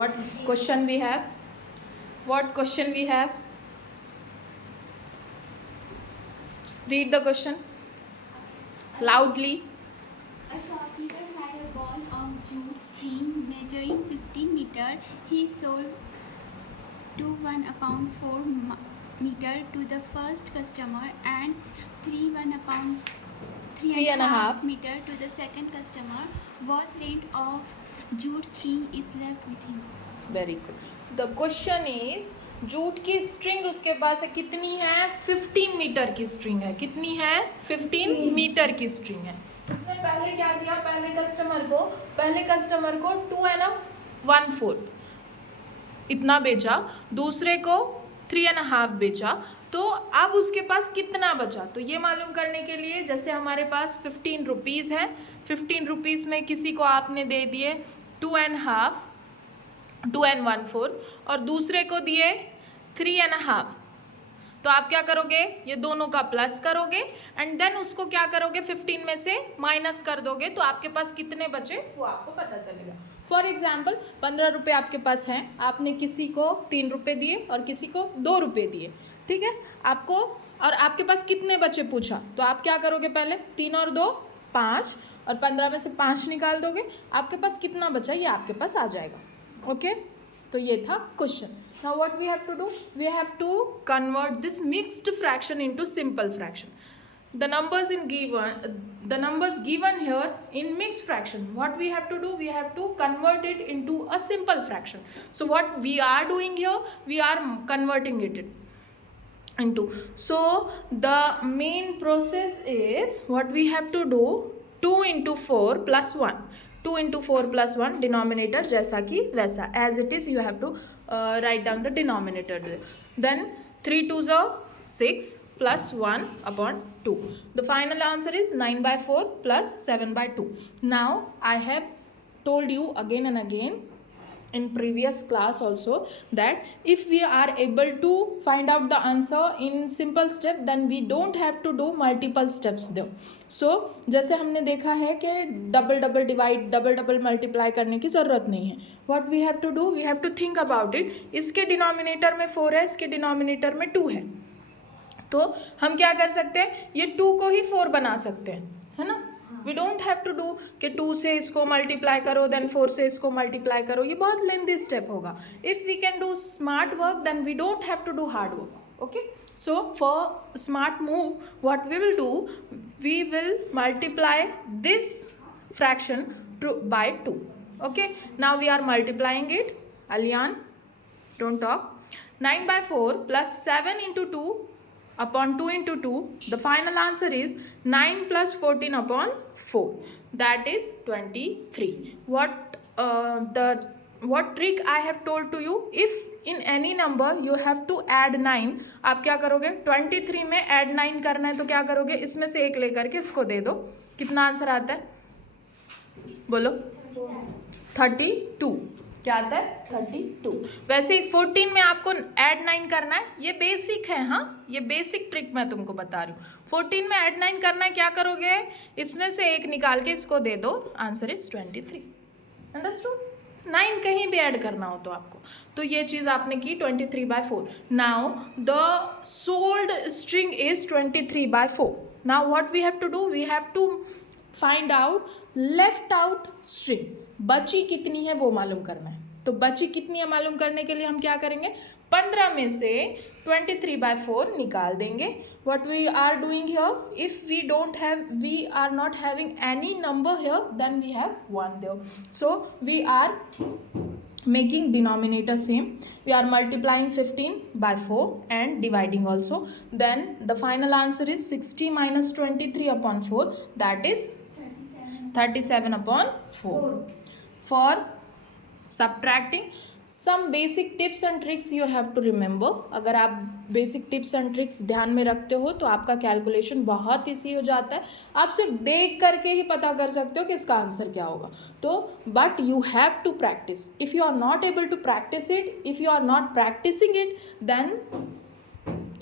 What question we have? What question we have? Read the question loudly. A shopkeeper had a ball of jute string measuring 15 meter. He sold to 1 pound 4 meter to the first customer and 1 pound 3.5 meter to the second customer. What length of jute string is left with him? Very good. The question is jute की string उसके पास है कितनी है? 15 metre की string है. कितनी है? 15 metre की स्ट्रिंग है. उसने पहले क्या किया? पहले कस्टमर को 2.1/4 इतना बेचा, दूसरे को 3.5 बेचा. तो अब उसके पास कितना बचा? तो ये मालूम करने के लिए जैसे हमारे पास 15 रुपीज़ है, 15 रुपीज़ में किसी को आपने दे दिए 2.1/4 और दूसरे को दिए 3.5. तो आप क्या करोगे? ये दोनों का प्लस करोगे एंड देन उसको क्या करोगे? 15 में से माइनस कर दोगे. तो आपके पास कितने बचे वो आपको पता चलेगा. फॉर एग्जाम्पल 15 रुपये आपके पास हैं, आपने किसी को 3 रुपये दिए और किसी को 2 रुपये दिए. ठीक है, आपको और आपके पास कितने बचे पूछा. तो आप क्या करोगे? पहले 3 और 2 5 और 15 में से 5 निकाल दोगे. आपके पास कितना बचा ये आपके पास आ जाएगा. ओके, तो ये था question. Now what we have to do? We have to convert this mixed fraction into simple fraction. The numbers given here in mixed fraction. What we have to do? We have to convert it into a simple fraction. So what we are doing here? We are converting it into. So the main process is what we have to do. 2 into 4 plus 1. 2 into 4 plus 1 denominator जैसा कि वैसा as it is you have to write down the denominator. Then 3 2s are 6 plus 1 upon 2. The final answer is 9/4 plus 7/2. Now I have told you again and again in previous class also that if we are able to find out the answer in simple step then we don't have to do multiple steps there. So जैसे हमने देखा है कि double divide double multiply करने की ज़रूरत नहीं है. What we have to do? We have to think about it. इसके डिनोमिनेटर में 4 है, इसके डिनोमिनेटर में 2 है. तो हम क्या कर सकते हैं? ये 2 को ही 4 बना सकते हैं, है ना. We don't have to do कि 2 से इसको मल्टीप्लाई करो देन 4 से इसको मल्टीप्लाई करो. ये बहुत लेंथी स्टेप होगा. If we can do smart work then we don't have to do hard work. Okay, so for smart move what we will do, we will multiply this fraction by 2. Okay, now we are multiplying it. Alyan, don't talk. 9/4 plus 7 into 2 upon 2 into 2. The final answer is 9 plus 14 upon 4. That is 23. What trick I have told to you? If in any number you have to add 9, आप क्या करोगे? 23 में add 9 करना है तो क्या करोगे? इसमें से एक लेकर के इसको दे दो. कितना आंसर आता है? बोलो. 32. क्या आता है? 32. वैसे ही 14 में आपको ऐड 9 करना है. ये बेसिक है. हाँ, ये बेसिक ट्रिक मैं तुमको बता रही हूँ. 14 में ऐड 9 करना है. क्या करोगे? इसमें से एक निकाल के इसको दे दो. Answer is 23. अंडरस्टूड? 9 कहीं भी ऐड करना हो तो आपको. तो ये चीज़ आपने की 23/4. Now the sold string is 23/4. Now what we have to do? We have to find out left out string. बची कितनी है वो मालूम करना है. तो बची कितनी है मालूम करने के लिए हम क्या करेंगे? 15 में से 23/4 निकाल देंगे. What we are doing here, if we are not having any number here, then we have 1 there. So we are making denominator same. We are multiplying 15/4 and dividing also. Then the final answer is 60 minus 23 upon 4. That is 37 upon 4. For subtracting, some basic tips and tricks you have to remember. अगर आप basic tips and tricks ध्यान में रखते हो तो आपका calculation बहुत easy हो जाता है. आप सिर्फ देख करके ही पता कर सकते हो कि इसका आंसर क्या होगा. तो but you have to practise. If you are not able to practise it, if you are not practising it, then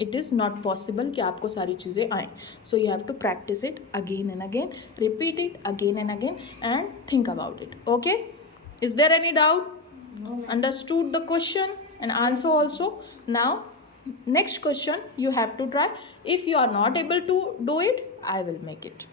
it is not possible कि आपको सारी चीज़ें आएँ. So you have to practise it again and again, repeat it again and again and think about it. Okay, is there any doubt? Understood the question and answer also. Now next question you have to try. If you are not able to do it, I will make it.